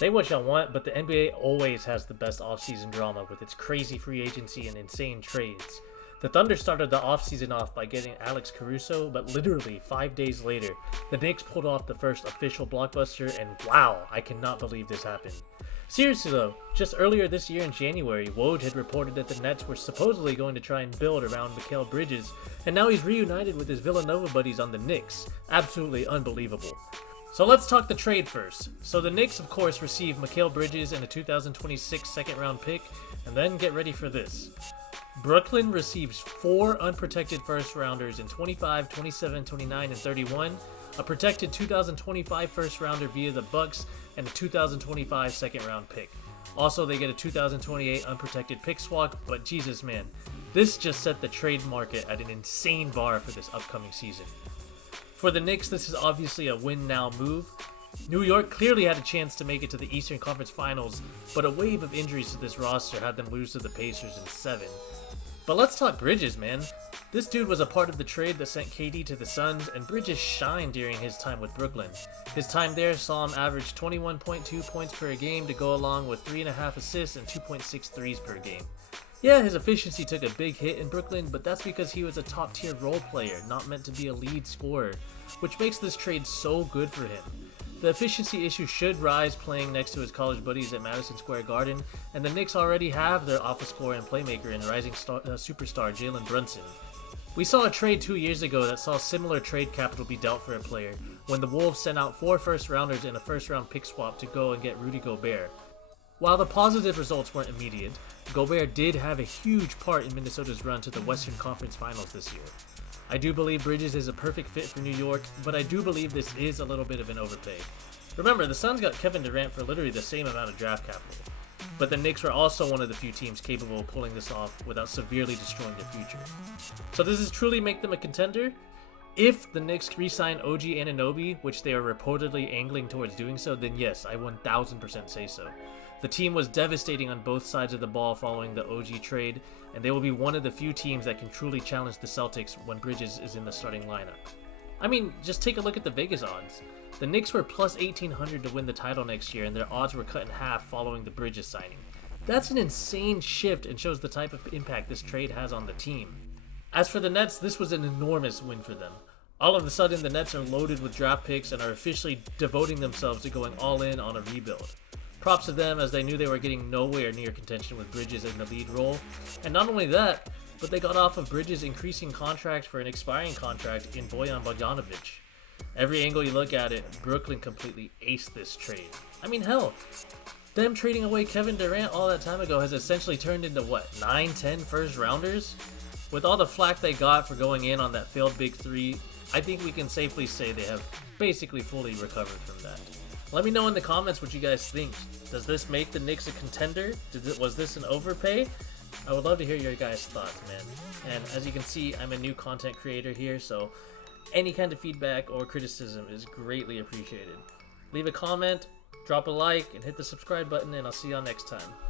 Say what y'all want, but the NBA always has the best offseason drama with its crazy free agency and insane trades. The Thunder started the offseason off by getting Alex Caruso, but literally 5 days later, the Knicks pulled off the first official blockbuster, and wow, I cannot believe this happened. Seriously though, just earlier this year in January, Woj had reported that the Nets were supposedly going to try and build around Mikal Bridges, and now he's reunited with his Villanova buddies on the Knicks. Absolutely unbelievable. So let's talk the trade first. So the Knicks, of course, received Mikal Bridges and a 2026 second-round pick, and then get ready for this. Brooklyn receives 4 unprotected first-rounders in 25, 27, 29, and 31, a protected 2025 first-rounder via the Bucks, and a 2025 second-round pick. Also, they get a 2028 unprotected pick swap, but Jesus, man, this just set the trade market at an insane bar for this upcoming season. For the Knicks, this is obviously a win-now move. New York clearly had a chance to make it to the Eastern Conference Finals, but a wave of injuries to this roster had them lose to the Pacers in 7. But let's talk Bridges, man. This dude was a part of the trade that sent KD to the Suns, and Bridges shined during his time with Brooklyn. His time there saw him average 21.2 points per game to go along with 3.5 assists and 2.6 threes per game. Yeah, his efficiency took a big hit in Brooklyn, but that's because he was a top-tier role player, not meant to be a lead scorer, which makes this trade so good for him. The efficiency issue should rise playing next to his college buddies at Madison Square Garden, and the Knicks already have their office scorer and playmaker in rising superstar Jalen Brunson. We saw a trade 2 years ago that saw similar trade capital be dealt for a player, when the Wolves sent out 4 first-rounders and a first-round pick swap to go and get Rudy Gobert. While the positive results weren't immediate, Gobert did have a huge part in Minnesota's run to the Western Conference Finals this year. I do believe Bridges is a perfect fit for New York, but I do believe this is a little bit of an overpay. Remember, the Suns got Kevin Durant for literally the same amount of draft capital, but the Knicks were also one of the few teams capable of pulling this off without severely destroying their future. So does this truly make them a contender? If the Knicks re-sign OG Anunoby, which they are reportedly angling towards doing so, then yes, I 1000% say so. The team was devastating on both sides of the ball following the OG trade, and they will be one of the few teams that can truly challenge the Celtics when Bridges is in the starting lineup. I mean, just take a look at the Vegas odds. The Knicks were plus 1800 to win the title next year, and their odds were cut in half following the Bridges signing. That's an insane shift and shows the type of impact this trade has on the team. As for the Nets, this was an enormous win for them. All of a sudden, the Nets are loaded with draft picks and are officially devoting themselves to going all in on a rebuild. Props to them, as they knew they were getting nowhere near contention with Bridges in the lead role. And not only that, but they got off of Bridges' increasing contract for an expiring contract in Bojan Bogdanovic. Every angle you look at it, Brooklyn completely aced this trade. I mean, hell, them trading away Kevin Durant all that time ago has essentially turned into what, 9-10 first rounders? With all the flack they got for going in on that failed Big 3, I think we can safely say they have basically fully recovered from that. Let me know in the comments what you guys think. Does this make the Knicks a contender? Was this an overpay? I would love to hear your guys' thoughts, man. And as you can see, I'm a new content creator here, so any kind of feedback or criticism is greatly appreciated. Leave a comment, drop a like, and hit the subscribe button, and I'll see y'all next time.